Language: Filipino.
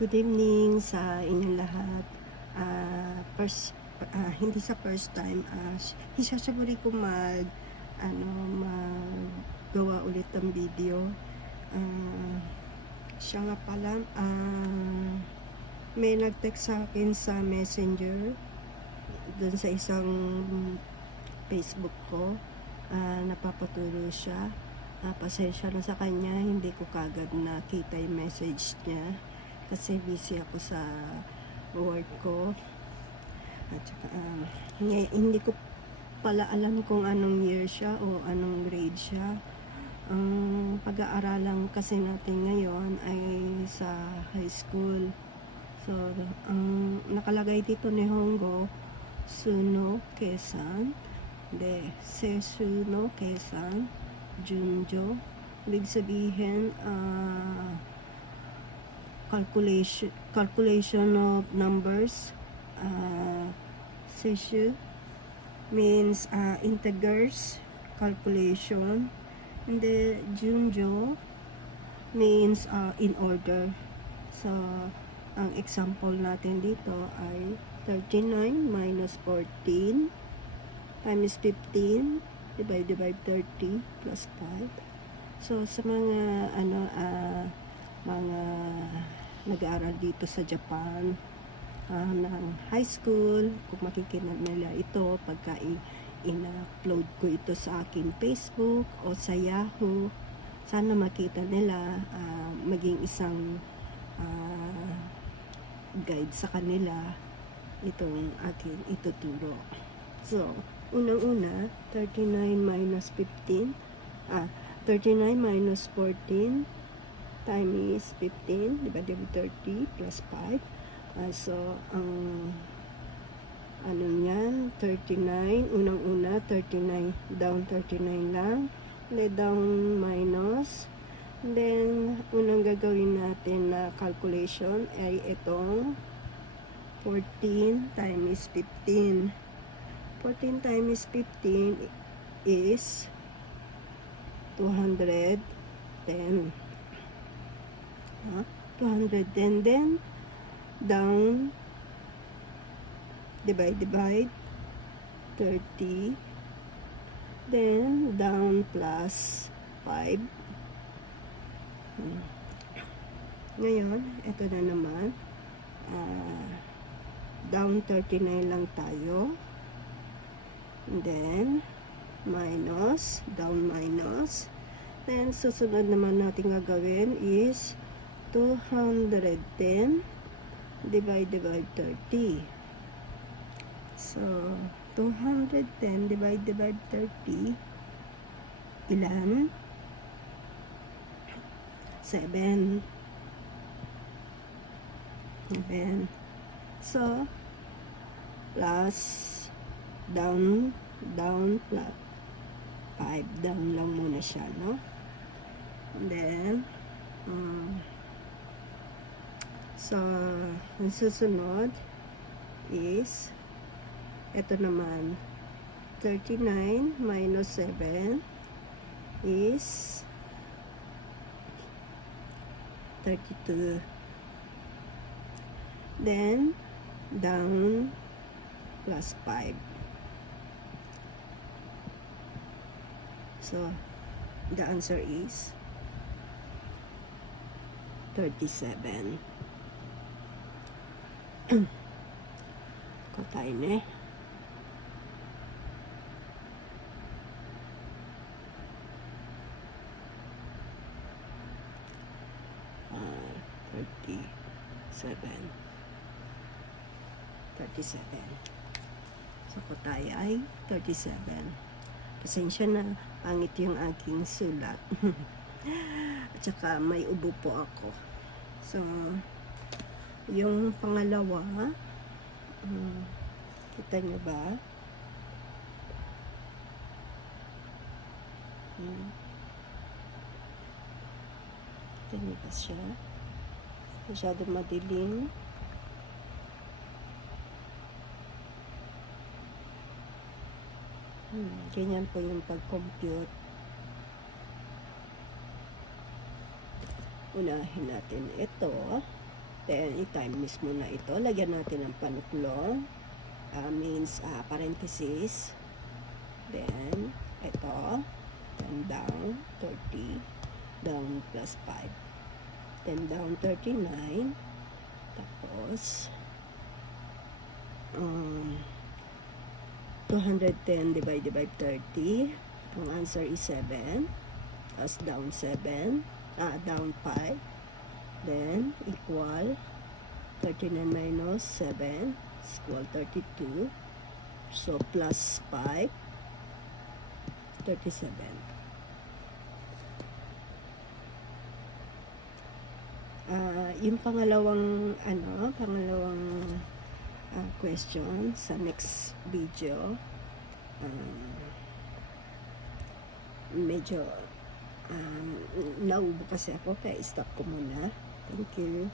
Good evening sa inyong lahat. Hindi sa first time, isasaburi ko maggawa ulit ng video. Siya nga pala, may nag-text sa akin sa messenger dun sa isang Facebook ko. Napapatuloy siya. Pasensya na sa kanya, hindi ko kagad nakita yung message niya kasi busy ako sa work ko. At saka, hindi ko pala alam kung anong year siya o anong grade siya. Ang pag-aaralan kasi natin ngayon ay sa high school. So, ang nakalagay dito ni Hongo, Suno, Kesan, Sesuno, Kesan, Junjo. Ibig sabihin, calculation of numbers. Seshu means integers calculation, and the Junjo means in order. So ang example natin dito ay 39 minus 14 times 15 divided by 30 plus 5. So sa mga mga nag-aaral dito sa Japan ng high school, kung makikinig nila ito pagka in-upload ko ito sa akin Facebook o sa Yahoo, sana makita nila, maging isang guide sa kanila itong aking ituturo. So, unang-una, 39 minus 15, 39 minus 14 times 15 divided by 30 plus 5. So, ang ano yan, 39, unang-una, 39, down 39 lang, then down minus, then, unang gagawin natin na calculation ay itong 14 times 15. 14 times 15 is 210. 210, then down divide 30, then down plus 5. Ngayon, ito na naman, down 39 lang tayo, and then minus, down minus, then susunod naman natin gagawin is 210 divided by 30. So, 210 divided by 30, ilan? 7. So, plus, down, plus 5. Down lang muna siya, no? And then, so, ang susunod is, ito naman, 39 minus 7 is 32. Then, down plus 5. So, the answer is 37. Katayin eh. So, kotay ay 37. Pasensya na, pangit yung aking sulat. At saka may ubo po ako. So, yung pangalawa, kita nyo ba? Kita nyo ba siya? Masyado madilim. Ganyan po yung pag-compute. Unahin natin ito. Then, i-times mo na ito. Lagyan natin ng panuklong. Means parenthesis. Then, ito. 10 down, 30. Down plus 5. 10 down, 39. Tapos, 210 divided by 30. Ang answer is 7. As down 7. Down 5. Then, equal 39 minus 7 is equal 32. So, plus 5, 37. Yung pangalawang, question sa next video, medyo naubo kasi ako, kaya stop ko muna. Thank you.